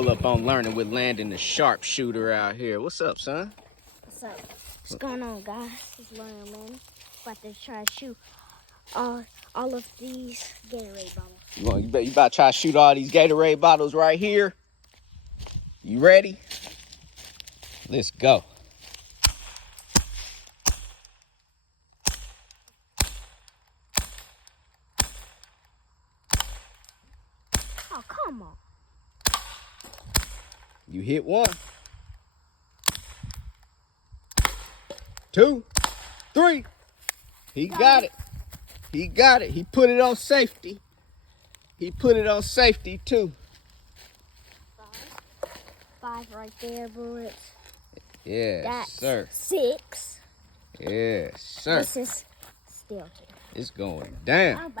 pull up on Learning with Landen, the sharpshooter out here. What's up, son? What's up? What's going on, guys? It's Learning Landen. About to try to shoot all of these Gatorade bottles. You about to try to shoot all these Gatorade bottles right here? You ready? Let's go. Oh, come on. You hit one. 2, 3. He got it. He got it. He put it on safety. He put it on safety too. 5 right there, bullets. Yes, That's sir. 6. Yes, sir. This is still 2. It's going down.